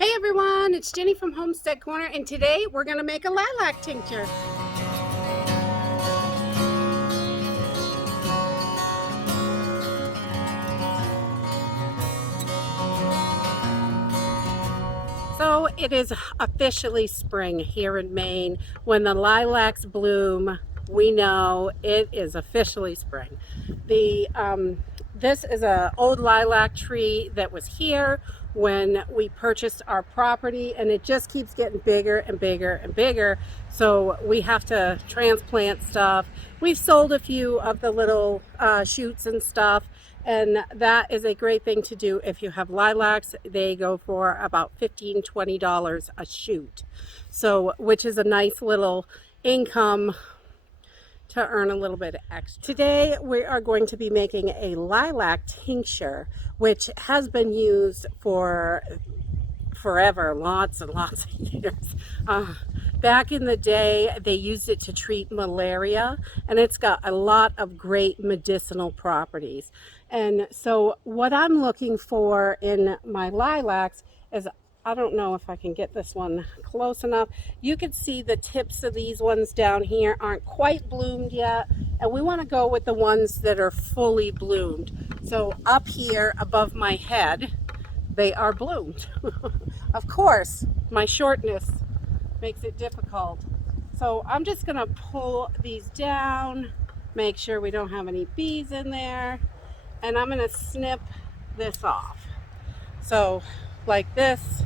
Hey everyone, it's Jenny from Homestead Corner, and today we're going to make a lilac tincture. So it is officially spring here in Maine. When the lilacs bloom, we know it is officially spring. This is an old lilac tree that was here when we purchased our property, and it just keeps getting bigger and bigger and bigger. So we have to transplant stuff. We've sold a few of the little shoots and stuff, and that is a great thing to do if you have lilacs. They go for about $15–20 a shoot, so which is a nice little income to earn a little bit extra. Today we are going to be making a lilac tincture, which has been used for forever, lots and lots of years. Back in the day, they used it to treat malaria, and it's got a lot of great medicinal properties. And so what I'm looking for in my lilacs is, I don't know if I can get this one close enough. You can see the tips of these ones down here aren't quite bloomed yet, and we want to go with the ones that are fully bloomed. So up here above my head, they are bloomed. Of course, my shortness makes it difficult. So I'm just gonna pull these down, make sure we don't have any bees in there, and I'm gonna snip this off. So like this,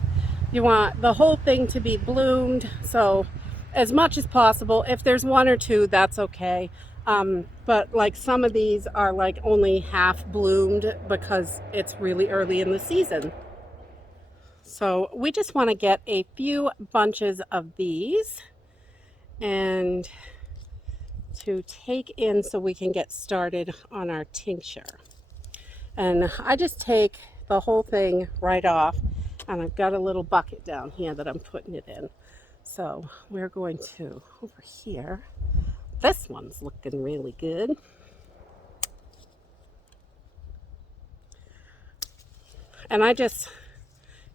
you want the whole thing to be bloomed, so as much as possible. If there's one or two, that's okay. But like some of these are like only half bloomed because it's really early in the season. So we just want to get a few bunches of these and to take in so we can get started on our tincture. And I just take the whole thing right off, and I've got a little bucket down here that I'm putting it in. So we're going to, over here, this one's looking really good. And I just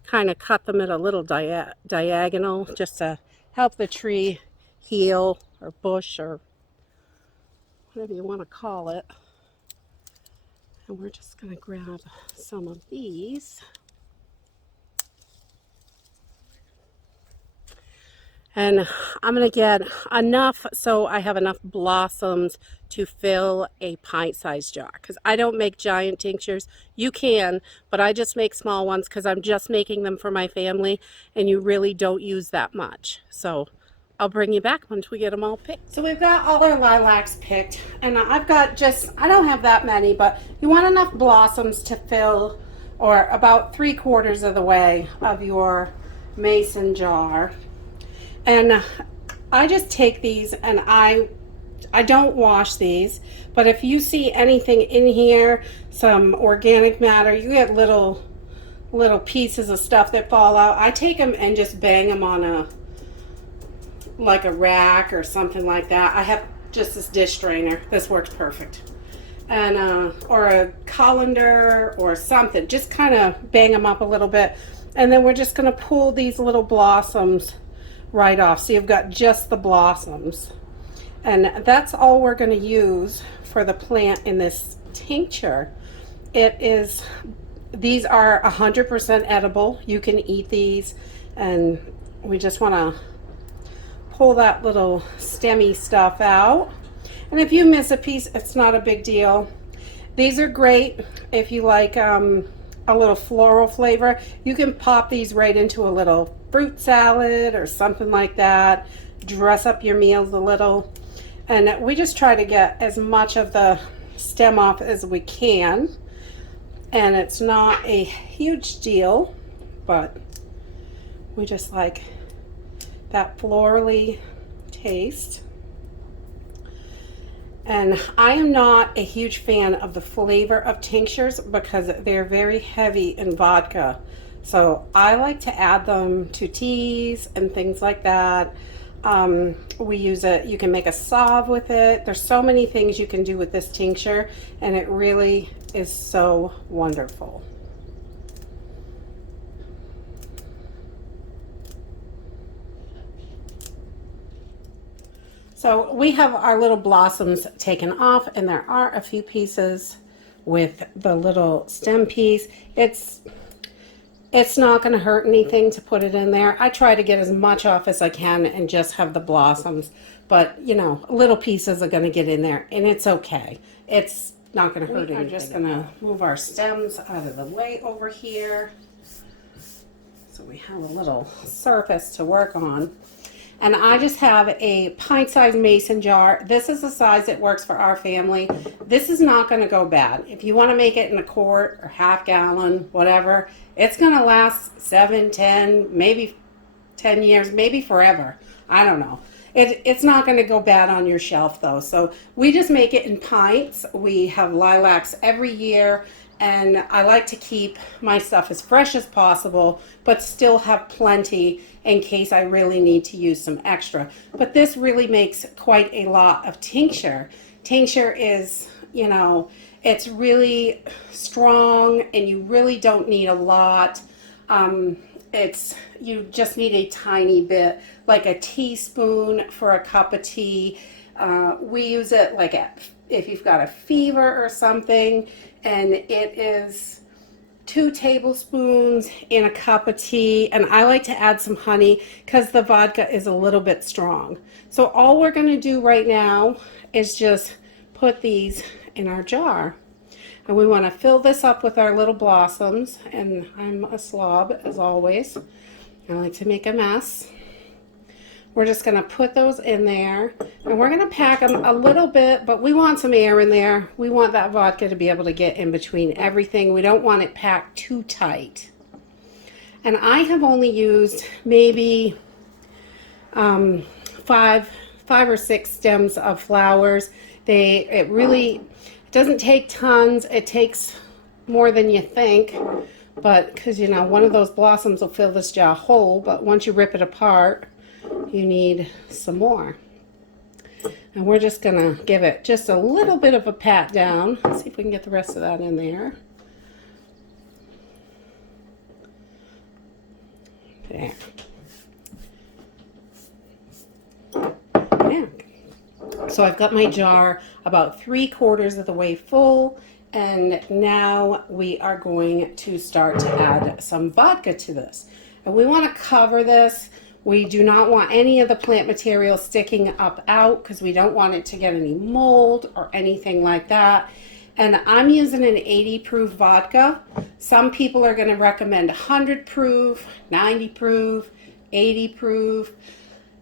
kind of cut them at a little diagonal just to help the tree heal, or bush, or whatever you want to call it. And we're just going to grab some of these. And I'm going to get enough so I have enough blossoms to fill a pint-sized jar, because I don't make giant tinctures. You can, but I just make small ones because I'm just making them for my family, and you really don't use that much. So I'll bring you back once we get them all picked. So we've got all our lilacs picked, and I've got just, I don't have that many, but you want enough blossoms to fill, or about 3/4 of the way of your mason jar. And I just take these, and I don't wash these, but if you see anything in here, some organic matter, you get little pieces of stuff that fall out, I take them and just bang them on like a rack or something like that. I have just this dish drainer. This works perfect. And or a colander or something. Just kind of bang them up a little bit, and then we're just going to pull these little blossoms right off. So you've got just the blossoms, and that's all we're going to use for the plant in this tincture. These are 100% edible. You can eat these, and we just want to pull that little stemmy stuff out. And if you miss a piece, it's not a big deal. These are great if you like a little floral flavor. You can pop these right into a little fruit salad or something like that. Dress up your meals a little. And we just try to get as much of the stem off as we can. And it's not a huge deal, but we just like that florally taste. And I am not a huge fan of the flavor of tinctures because they're very heavy in vodka. So I like to add them to teas and things like that. We use it, you can make a salve with it. There's so many things you can do with this tincture, and it really is so wonderful. So we have our little blossoms taken off, and there are a few pieces with the little stem piece. It's not going to hurt anything to put it in there. I try to get as much off as I can and just have the blossoms, but you know, little pieces are going to get in there, and it's okay. It's not going to hurt anything. We're just going to move our stems out of the way over here so we have a little surface to work on. And I just have a pint-sized mason jar. This is the size that works for our family. This is not going to go bad. If you want to make it in a quart or half gallon, whatever, it's going to last 7, 10, maybe 10 years, maybe forever. I don't know. It's not going to go bad on your shelf though. So we just make it in pints. We have lilacs every year. And I like to keep my stuff as fresh as possible, but still have plenty in case I really need to use some extra. But this really makes quite a lot of tincture. Tincture is, you know, it's really strong and you really don't need a lot. You just need a tiny bit, like a teaspoon for a cup of tea. We use it like if you've got a fever or something, and it is 2 tablespoons in a cup of tea. And I like to add some honey because the vodka is a little bit strong. So all we're going to do right now is just put these in our jar. And we want to fill this up with our little blossoms. And I'm a slob, as always. I like to make a mess. We're just going to put those in there, and we're going to pack them a little bit, but we want some air in there. We want that vodka to be able to get in between everything. We don't want it packed too tight. And I have only used maybe 5 or 6 stems of flowers. It really doesn't take tons. It takes more than you think, but because, you know, one of those blossoms will fill this jar whole, but once you rip it apart, you need some more. And we're just gonna give it just a little bit of a pat down. Let's see if we can get the rest of that in there. There. Yeah. So I've got my jar about 3/4 of the way full, and now we are going to start to add some vodka to this. And we want to cover this. We do not want any of the plant material sticking up out because we don't want it to get any mold or anything like that. And I'm using an 80 proof vodka. Some people are going to recommend 100 proof, 90 proof, 80 proof.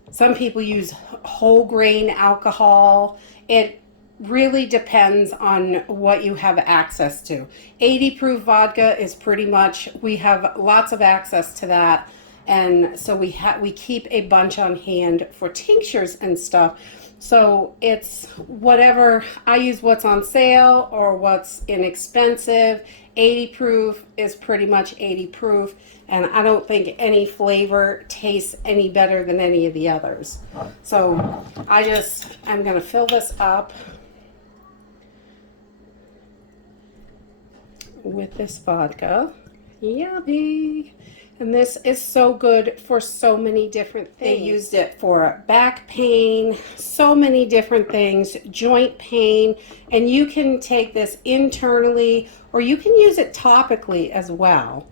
Some people use whole grain alcohol. It really depends on what you have access to. 80 proof vodka is pretty much, we have lots of access to that. And so we keep a bunch on hand for tinctures and stuff. So it's whatever, I use what's on sale or what's inexpensive. 80 proof is pretty much 80 proof. And I don't think any flavor tastes any better than any of the others. So I'm gonna fill this up with this vodka. Yummy. And this is so good for so many different things. They used it for back pain, so many different things, joint pain, and you can take this internally or you can use it topically as well.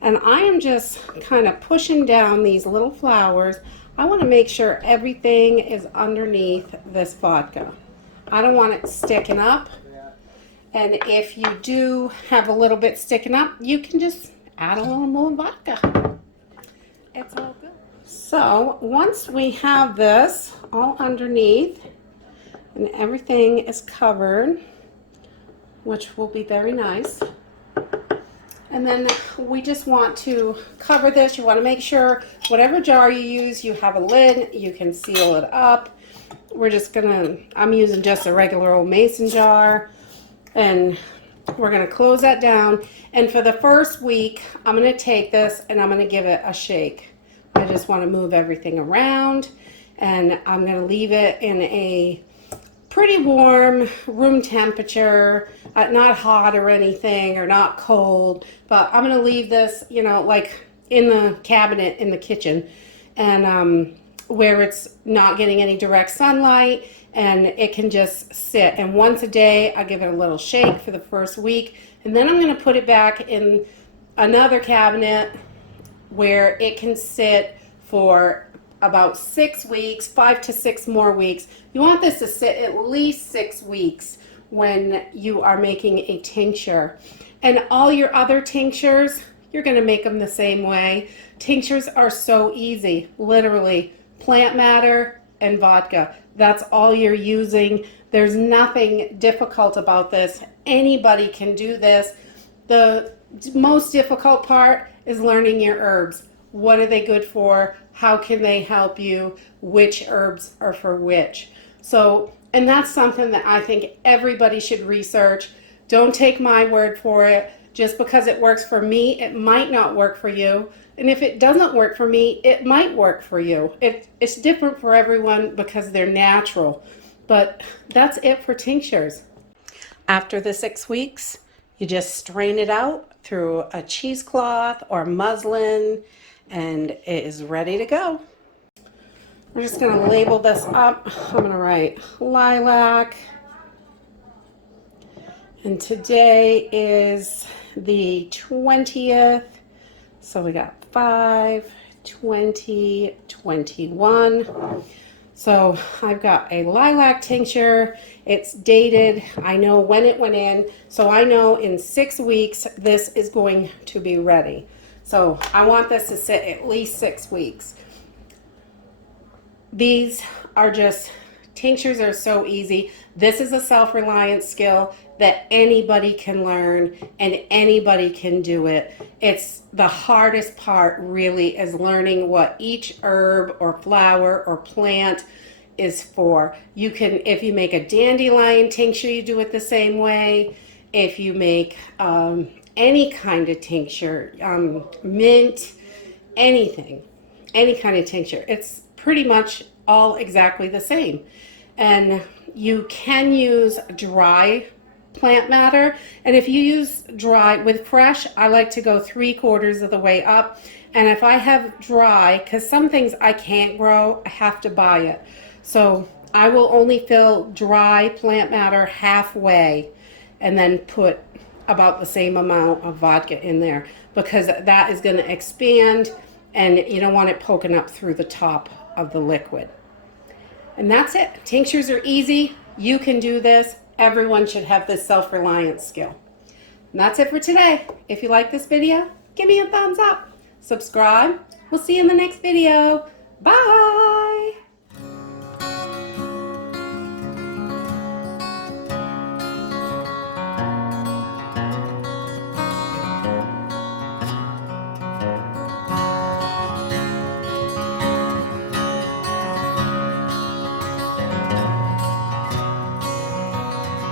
And I am just kind of pushing down these little flowers. I want to make sure everything is underneath this vodka. I don't want it sticking up. And if you do have a little bit sticking up, you can just add a little more vodka. It's all good. So once we have this all underneath and everything is covered, which will be very nice, and then we just want to cover this. You want to make sure whatever jar you use, you have a lid, you can seal it up. I'm using just a regular old mason jar, and we're going to close that down. And for the first week, I'm going to take this and I'm going to give it a shake. I just want to move everything around, and I'm going to leave it in a pretty warm room temperature, not hot or anything or not cold, but I'm going to leave this, you know, like in the cabinet in the kitchen. And where it's not getting any direct sunlight, and it can just sit. And once a day, I give it a little shake for the first week, and then I'm going to put it back in another cabinet where it can sit for about 6 weeks, 5 to 6 more weeks. You want this to sit at least 6 weeks when you are making a tincture. And all your other tinctures, you're going to make them the same way. Tinctures are so easy, literally. Plant matter and vodka. That's all you're using. There's nothing difficult about this. Anybody can do this. The most difficult part is learning your herbs. What are they good for? How can they help you? Which herbs are for which? So, and that's something that I think everybody should research. Don't take my word for it. Just because it works for me, it might not work for you. And if it doesn't work for me, it might work for you. It's different for everyone because they're natural. But that's it for tinctures. After the 6 weeks, you just strain it out through a cheesecloth or muslin, and it is ready to go. We're just going to label this up. I'm going to write lilac. And today is the 20th. So we got 5, 20, 21. So I've got a lilac tincture. It's dated. I know when it went in. So I know in 6 weeks this is going to be ready. So I want this to sit at least 6 weeks. These are just, tinctures are so easy. This is a self-reliance skill that anybody can learn and anybody can do it. It's the hardest part really is learning what each herb or flower or plant is for. You can, if you make a dandelion tincture, you do it the same way. If you make any kind of tincture, mint, anything, any kind of tincture, it's pretty much all exactly the same. And you can use dry plant matter, and if you use dry with fresh, I like to go 3/4 of the way up. And if I have dry, because some things I can't grow, I have to buy it, so I will only fill dry plant matter halfway and then put about the same amount of vodka in there, because that is going to expand and you don't want it poking up through the top of the liquid. And that's it. Tinctures are easy. You can do this. Everyone should have this self-reliance skill. And that's it for today. If you like this video, give me a thumbs up. Subscribe. We'll see you in the next video. Bye.